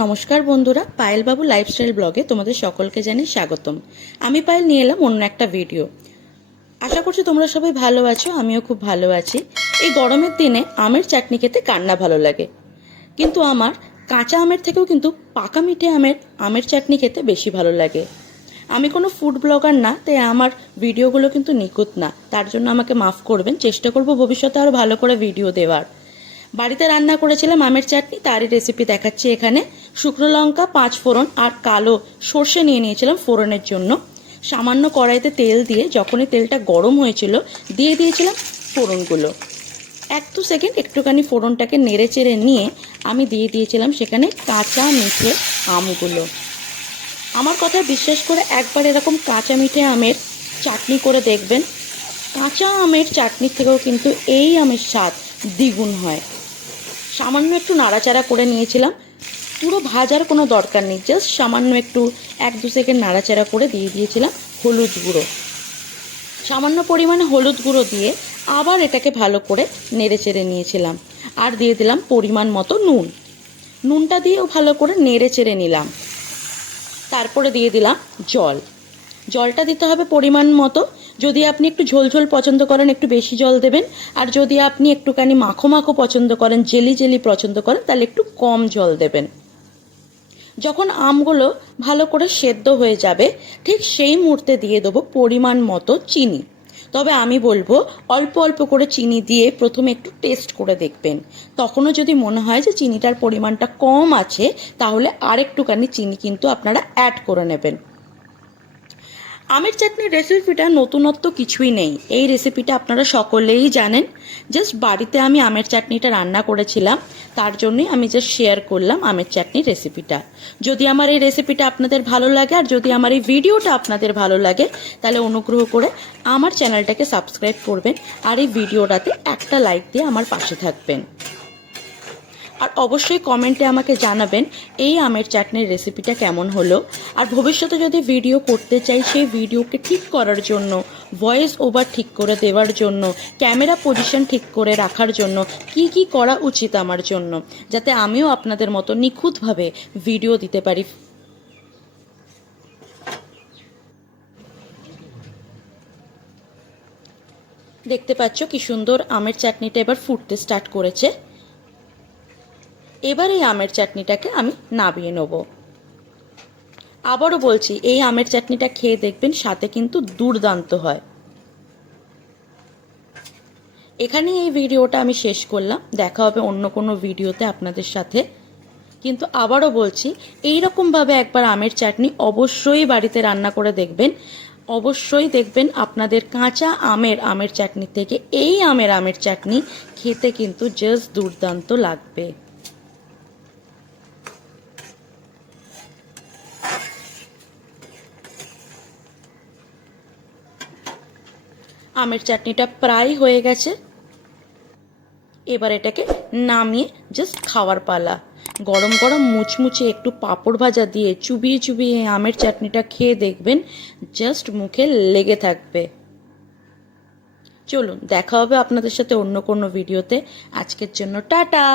নমস্কার বন্ধুরা, পায়েল বাবু লাইফস্টাইল ব্লগে তোমাদের সকলকে জানাই স্বাগতম। আমি পায়েল নিয়ে এলাম অন্য একটা ভিডিও। আশা করছি তোমরা সবাই ভালো আছো, আমিও খুব ভালো আছি। এই গরমের দিনে আমের চাটনি খেতে কার না ভালো লাগে, কিন্তু আমার কাঁচা আমের থেকেও কিন্তু পাকা মিঠে আমের চাটনি খেতে বেশি ভালো লাগে। আমি কোনো ফুড ব্লগার না, তাই আমার ভিডিওগুলো কিন্তু নিখুঁত না, তার জন্য আমাকে মাফ করবেন। চেষ্টা করব ভবিষ্যতে আরও ভালো করে ভিডিও দেওয়ার। বাড়িতে রান্না করেছিলাম আমের চাটনি, তারই রেসিপি দেখাচ্ছি এখানে। শুকনো লঙ্কা, 5 ফোড়ন আর কালো সর্ষে নিয়ে নিয়েছিলাম ফোড়নের জন্য। সামান্য কড়াইতে তেল দিয়ে যখনই তেলটা গরম হয়েছিল দিয়ে দিয়েছিলাম ফোড়নগুলো। 1-2 সেকেন্ড একটুখানি ফোড়নটাকে নেড়ে চেড়ে নিয়ে আমি দিয়ে দিয়েছিলাম সেখানে কাঁচা মিঠে আমগুলো। আমার কথা বিশ্বাস করে একবার এরকম কাঁচা মিঠে আমের চাটনি করে দেখবেন। কাঁচা আমের চাটনির থেকেও কিন্তু এই আমের স্বাদ দ্বিগুণ হয়। সামান্য একটু নাড়াচাড়া করে নিয়েছিলাম, পুরো ভাজার কোনো দরকার নেই, জাস্ট সামান্য একটু 1-2 সেকেন্ড নাড়াচাড়া করে দিয়ে দিয়েছিলাম হলুদ গুঁড়ো। সামান্য পরিমাণে হলুদ গুঁড়ো দিয়ে আবার এটাকে ভালো করে নেড়ে চেড়ে নিয়েছিলাম। আর দিয়ে দিলাম পরিমাণ মতো নুন। নুনটা দিয়েও ভালো করে নেড়ে চেড়ে নিলাম। তারপরে দিয়ে দিলাম জল। জলটা দিতে হবে পরিমাণ মতো। যদি আপনি একটু ঝোল পছন্দ করেন একটু বেশি জল দেবেন, আর যদি আপনি একটুখানি মাখো মাখো পছন্দ করেন, জেলি জেলি পছন্দ করেন, তাহলে একটু কম জল দেবেন। যখন আমগুলো ভালো করে সেদ্ধ হয়ে যাবে ঠিক সেই মুহূর্তে দিয়ে দেবো পরিমাণ মতো চিনি। তবে আমি বলবো অল্প অল্প করে চিনি দিয়ে প্রথমে একটু টেস্ট করে দেখবেন। তখনও যদি মনে হয় যে চিনিটার পরিমাণটা কম আছে, তাহলে আর একটুখানি চিনি কিন্তু আপনারা অ্যাড করে নেবেন। আমের চাটনির রেসিপিটা নতুনত্ব কিছুই নেই, এই রেসিপিটা আপনারা সকলেই জানেন। জাস্ট বাড়িতে আমি আমের চাটনিটা রান্না করেছিলাম, তার জন্যই আমি জাস্ট শেয়ার করলাম আমের চাটনির রেসিপিটা। যদি আমার এই রেসিপিটা আপনাদের ভালো লাগে আর যদি আমার এই ভিডিওটা আপনাদের ভালো লাগে, তাহলে অনুগ্রহ করে আমার চ্যানেলটাকে সাবস্ক্রাইব করবেন আর এই ভিডিওটাতে একটা লাইক দিয়ে আমার পাশে থাকবেন। আর অবশ্যই কমেন্টে আমাকে জানাবেন এই আমের চাটনির রেসিপিটা কেমন হলো। আর ভবিষ্যতে যদি ভিডিও করতে চাই, সেই ভিডিওকে ঠিক করার জন্য, ভয়েস ওভার ঠিক করে দেওয়ার জন্য, ক্যামেরা পজিশন ঠিক করে রাখার জন্য কি কি করা উচিত আমার জন্য, যাতে আমিও আপনাদের মতো নিখুঁতভাবে ভিডিও দিতে পারি। দেখতে পাচ্ছ কি সুন্দর আমের চাটনিটা এবার ফুটতে স্টার্ট করেছে। এবার এই আমের চাটনিটাকে আমি নামিয়ে নেব। আবারও বলছি, এই আমের চাটনিটা খেয়ে দেখবেন, সাথে কিন্তু দুর্দান্ত হয়। এখানেই এই ভিডিওটা আমি শেষ করলাম, দেখা হবে অন্য কোনো ভিডিওতে আপনাদের সাথে। কিন্তু আবারও বলছি, এই রকমভাবে একবার আমের চাটনি অবশ্যই বাড়িতে রান্না করে দেখবেন। অবশ্যই দেখবেন আপনাদের কাঁচা আমের চাটনি থেকে এই আমের চাটনি খেতে কিন্তু জাস্ট দুর্দান্ত লাগবে। আমের চাটনিটা প্রায় হয়ে গেছে, এবার এটাকে নামিয়ে জাস্ট খাওয়ার পালা। গরম গরম মুচমুচে একটু পাঁপড় ভাজা দিয়ে চুবিয়ে চুবিয়ে আমের চাটনিটা খেয়ে দেখবেন, জাস্ট মুখে লেগে থাকবে। চলুন, দেখা হবে আপনাদের সাথে অন্য কোনো ভিডিওতে। আজকের জন্য টাটা।